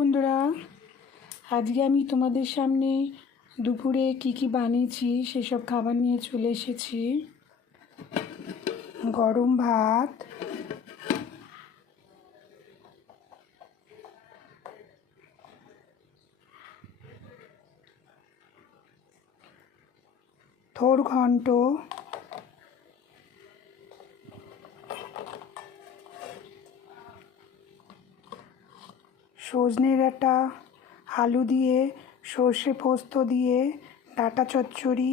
বন্ধুরা, আজকে আমি তোমাদের সামনে দুপুরে কি বানিয়েছি সেসব খাবার নিয়ে চলে এসেছি। গরম ভাত, থোর ঘন্ট, সজনে ডাঁটা আলু দিয়ে সর্ষে পোস্ত দিয়ে ডাঁটা চচ্চড়ি,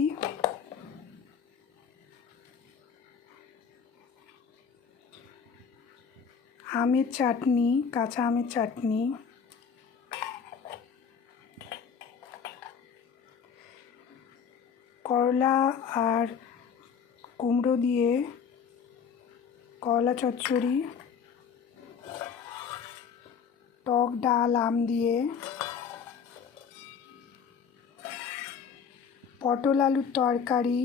আমের চাটনি, কাঁচা আমের চাটনি, করলা আর কুমড়ো দিয়ে করলা চচ্চড়ি, টক ডাল আম দিয়ে, পটল আলুর তরকারি,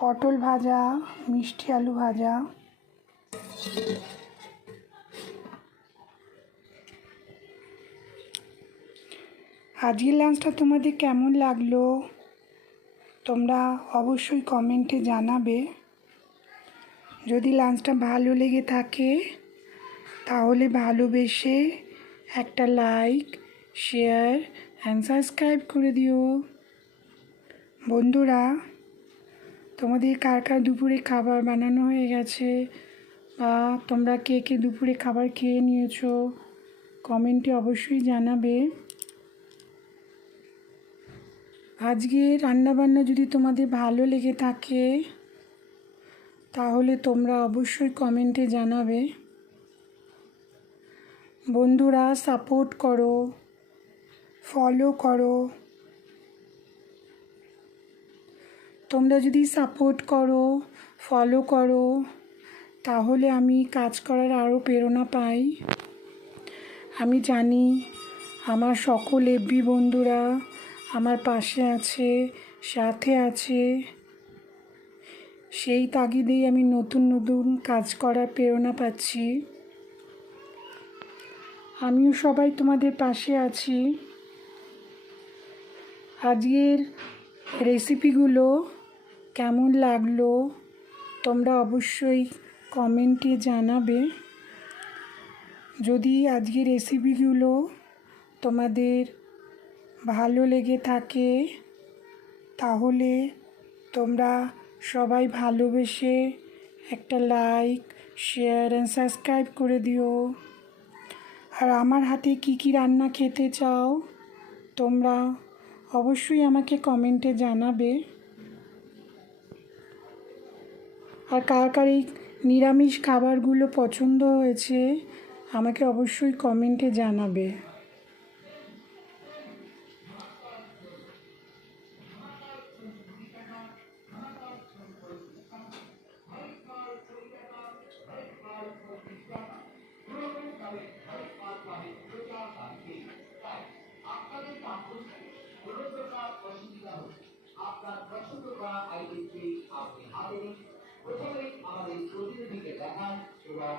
পটল ভাজা, মিষ্টি আলু ভাজা। আজকের লাঞ্চটা তোমাদের কেমন লাগলো তোমরা অবশ্যই কমেন্টে জানাবে। যদি লাঞ্চটা ভালো লেগে থাকে তাহলে ভালোবেসে একটা লাইক, শেয়ার অ্যান্ড সাবস্ক্রাইব করে দিও। বন্ধুরা, তোমাদের কার কার দুপুরে খাবার বানানো হয়ে গেছে বা তোমরা কে দুপুরে খাবার খেয়ে নিয়েছো কমেন্টে অবশ্যই জানাবে। আজকে রান্নাবান্না যদি তোমাদের ভালো লেগে থাকে তাহলে তোমরা অবশ্যই কমেন্টে জানাবে। বন্ধুরা, সাপোর্ট করো, ফলো করো। তোমরা যদি সাপোর্ট করো, ফলো করো তাহলে আমি কাজ করার আরও প্রেরণা পাই। আমি জানি আমার সকল এফবি বন্ধুরা আমার পাশে আছে, সাথে আছে। সেই তাগিদেই আমি নতুন কাজ করার প্রেরণা পাচ্ছি। আমিও সবাই তোমাদের পাশে আছি। আজকের রেসিপিগুলো কেমন লাগলো তোমরা অবশ্যই কমেন্টে জানাবে। যদি আজকের রেসিপিগুলো তোমাদের ভালো লেগে থাকে তাহলে তোমরা সবাই ভালোবেসে একটা লাইক, শেয়ার অ্যান্ড সাবস্ক্রাইব করে দিও। আর আমার হাতে কি রান্না খেতে চাও তোমরা অবশ্যই আমাকে কমেন্টে জানাবে। আর কার এই নিরামিষ খাবারগুলো পছন্দ হয়েছে আমাকে অবশ্যই কমেন্টে জানাবে। আপনার পছন্দ করা আইটেমটি আপনি হাতে নিন। প্রথমে আমাদের প্রতিনিধিকে দেখান এবং